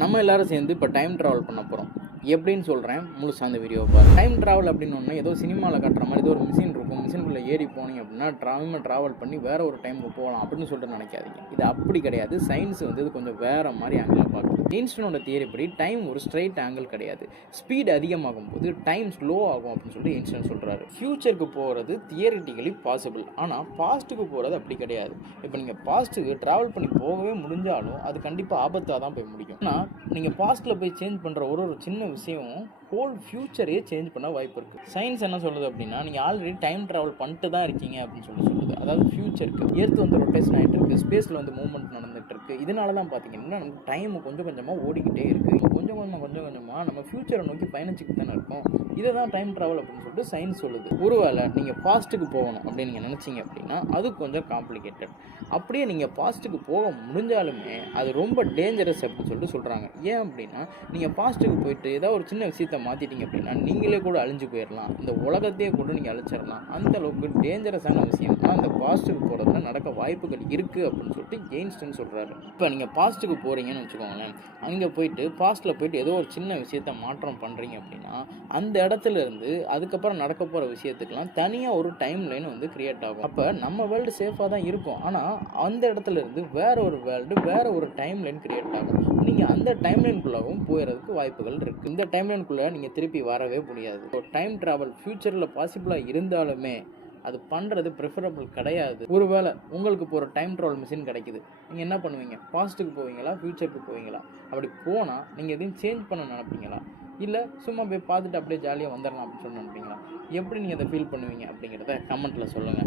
நம்ம எல்லாரும் சேர்ந்து இப்போ டைம் ட்ராவல் பண்ண போகிறோம். எப்படின்னு சொல்கிறேன், முழுசாக அந்த வீடியோவை பாருங்க. டைம் ட்ராவல் அப்படின்னு ஒன்று ஏதோ சினிமாவில் காட்டுற மாதிரி ஏதோ ஒரு மிஷின் இருக்கும், மிஷினுக்குள்ளே ஏறி போனீங்க அப்படின்னா ட்ராவல் பண்ணி வேறு ஒரு டைமுக்கு போகலாம் அப்படின்னு சொல்லிட்டு நினைக்காதீங்க. இது அப்படி கிடையாது. சயின்ஸ் வந்து இது கொஞ்சம் வேறு மாதிரி ஆங்கிளில் பார்க்குது. ஐன்ஸ்டீனோட தியரி படி டைம் ஒரு ஸ்ட்ரைட் ஆங்கிள் கிடையாது. ஸ்பீட் அதிகமாகும் போது டைம் ஸ்லோ ஆகும் அப்படின்னு சொல்லிட்டு ஐன்ஸ்டீன் சொல்கிறாரு. ஃபியூச்சருக்கு போகிறது தியரிட்டிக்கலி பாசிபிள், ஆனால் பாஸ்ட்டுக்கு போகிறது அப்படி கிடையாது. இப்போ நீங்கள் பாஸ்ட்டுக்கு ட்ராவல் பண்ணி போகவே முடிஞ்சாலும் அது கண்டிப்பாக ஆபத்தாக தான் போய் முடியும். ஆனால் நீங்கள் பாஸ்ட்டில் போய் சேஞ்ச் பண்ணுற ஒரு சின்ன விஷயம் ஹோல் ஃபியூச்சரையே சேஞ்ச் பண்ண வாய்ப்பு இருக்குது. சயின்ஸ் என்ன சொல்லுது அப்படின்னா, நீங்கள் ஆல்ரெடி டைம் ட்ராவல் பண்ணிட்டு தான் இருக்கீங்க அப்படின்னு சொல்லுது. அதாவது ஃபியூச்சருக்கு எர்த் வந்து ரொட்டேஷன் ஆகிட்டு இருக்குது, ஸ்பேஸில் வந்து மூவ்மெண்ட் நடந்துகிட்டு இருக்குது. இதனால தான் பார்த்தீங்கன்னா நமக்கு டைம் கொஞ்சம் கொஞ்சமாக ஓடிக்கிட்டே இருக்குது. கொஞ்சம் கொஞ்சமாக நம்ம ஃபியூச்சரை நோக்கி பயணிச்சுக்கிட்டு தானே இருக்கோம். இதை தான் டைம் ட்ராவல் அப்படின்னு சொல்லிட்டு சயின்ஸ் சொல்லுது. ஒருவேளை நீங்கள் பாஸ்ட்டுக்கு போகணும் அப்படின்னு நீங்கள் நினச்சிங்க அப்படின்னா அது கொஞ்சம் காம்ப்ளிகேட்டட். அப்படியே நீங்கள் பாஸ்ட்டுக்கு போக முடிஞ்சாலுமே அது ரொம்ப டேஞ்சரஸ் அப்படின்னு சொல்லிட்டு சொல்கிறாங்க. ஏன் அப்படின்னா, நீங்கள் பாஸ்ட்டுக்கு போயிட்டு ஏதாவது ஒரு சின்ன விஷயத்தை மாற்றிட்டீங்க அப்படின்னா நீங்களே கூட அழிஞ்சு போயிடலாம், இந்த உலகத்தையே கூட நீங்கள் அழிச்சிடலாம். அந்த அளவுக்கு டேஞ்சரஸான விஷயம் தான் அந்த பாஸ்ட்டுக்கு போகிறதுல நடக்க வாய்ப்புகள் இருக்குது அப்படின்னு சொல்லிட்டு ஐன்ஸ்டீன் சொல்கிறாரு. இப்போ நீங்கள் பாஸ்ட்டுக்கு போகிறீங்கன்னு வச்சுக்கோங்களேன், அங்கே போயிட்டு பாஸ்ட்டில் போயிட்டு ஏதோ ஒரு சின்ன விஷயத்தை மாற்றம் பண்ணுறீங்க அப்படின்னா அந்த இடத்துல இருந்து அதுக்கப்புறம் நடக்க போகிற விஷயத்துக்கெல்லாம் தனியாக ஒரு டைம் லைன் வந்து கிரியேட் ஆகும். அப்போ நம்ம வேர்ல்டு சேஃபாக தான் இருக்கும், ஆனால் அந்த இடத்துல இருந்து வேற ஒரு வேர்ல்டு வேற ஒரு டைம் லைன் கிரியேட் ஆகும். நீங்கள் அந்த டைம் லைனுக்குள்ளவும் போயிடுறதுக்கு வாய்ப்புகள் இருக்குது. இந்த டைம் லைனுக்குள்ளே நீங்கள் திருப்பி வரவே முடியாது. ஸோ டைம் ட்ராவல் ஃபியூச்சரில் பாசிபிளாக இருந்தாலுமே அது பண்ணுறது ப்ரிஃபரபிள் கிடையாது. ஒருவேளை உங்களுக்கு இப்போ ஒரு டைம் ட்ராவல் மிஷின் கிடைக்குது, நீங்கள் என்ன பண்ணுவீங்க? பாஸ்ட்டுக்கு போவீங்களா, ஃபியூச்சருக்கு போவீங்களா? அப்படி போனால் நீங்கள் எதையும் சேஞ்ச் பண்ண நினைப்பீங்களா, இல்லை சும்மா போய் பார்த்துட்டு அப்படியே ஜாலியாக வந்துடலாம் அப்படின்னு சொல்லி நினைப்பீங்களா? எப்படி நீங்கள் அதை ஃபீல் பண்ணுவீங்க அப்படிங்கிறத கமெண்ட்டில் சொல்லுங்கள்.